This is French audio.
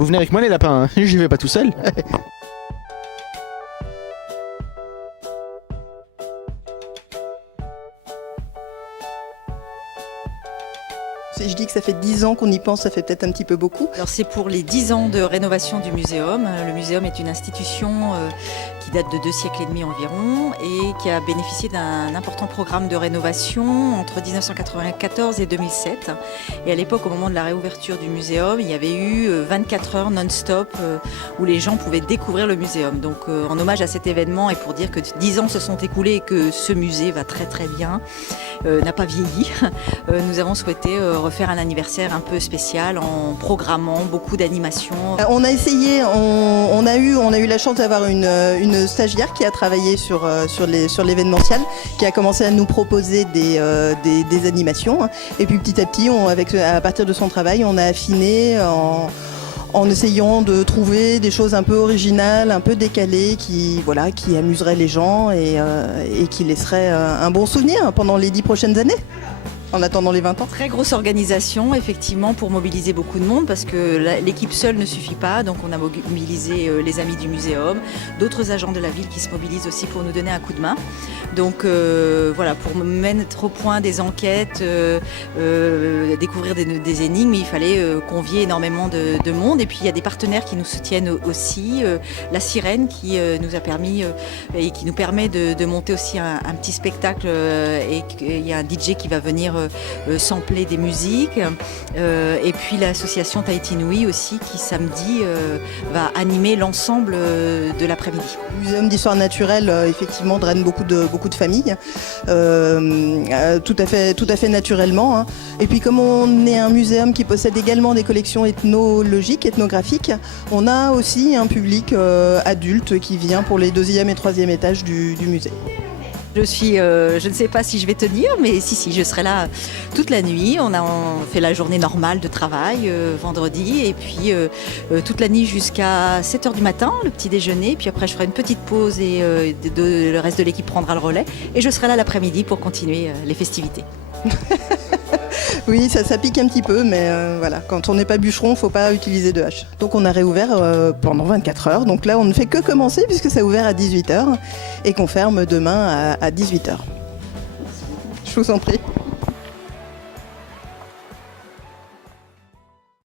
Vous venez avec moi les lapins, hein. J'y vais pas tout seul. Si je dis que ça fait 10 ans qu'on y pense, ça fait peut-être un petit peu beaucoup. Alors c'est pour les 10 ans de rénovation du muséum. Le muséum est une institution qui date de 2 siècles et demi environ et qui a bénéficié d'un important programme de rénovation entre 1994 et 2007. Et à l'époque, au moment de la réouverture du muséum, il y avait eu 24 heures non-stop où les gens pouvaient découvrir le muséum. Donc en hommage à cet événement et pour dire que 10 ans se sont écoulés et que ce musée va très très bien, n'a pas vieilli, nous avons souhaité refaire un anniversaire un peu spécial en programmant beaucoup d'animations. On a essayé, on a eu la chance d'avoir une stagiaire qui a travaillé sur l'événementiel, qui a commencé à nous proposer des animations. Et puis petit à petit, à partir de son travail, on a affiné en essayant de trouver des choses un peu originales, un peu décalées, qui amuseraient les gens et qui laisseraient un bon souvenir pendant les 10 prochaines années. En attendant les 20 ans. Très grosse organisation, effectivement, pour mobiliser beaucoup de monde, parce que l'équipe seule ne suffit pas. Donc on a mobilisé les amis du muséum, d'autres agents de la ville qui se mobilisent aussi pour nous donner un coup de main. Donc voilà, pour mettre au point des enquêtes, découvrir des énigmes, il fallait convier énormément de monde. Et puis il y a des partenaires qui nous soutiennent aussi. La Sirène qui nous a permis et qui nous permet de monter aussi un petit spectacle. Et il y a un DJ qui va venir sampler des musiques, et puis l'association Tahiti Nui aussi qui samedi va animer l'ensemble de l'après-midi. Le muséum d'histoire naturelle effectivement draine beaucoup de familles, tout à fait naturellement, hein. Et puis comme on est un muséum qui possède également des collections ethnologiques, ethnographiques, on a aussi un public adulte qui vient pour les 2e et 3e étages du musée. Je ne sais pas si je vais tenir, mais si, je serai là toute la nuit. On fait la journée normale de travail vendredi, et puis toute la nuit jusqu'à 7 h du matin, le petit déjeuner. Puis après, je ferai une petite pause et le reste de l'équipe prendra le relais. Et je serai là l'après-midi pour continuer les festivités. Oui, ça pique un petit peu, mais voilà, quand on n'est pas bûcheron, il ne faut pas utiliser de hache. Donc on a réouvert pendant 24 heures. Donc là, on ne fait que commencer puisque ça a ouvert à 18 h et qu'on ferme demain à 18 h. Je vous en prie.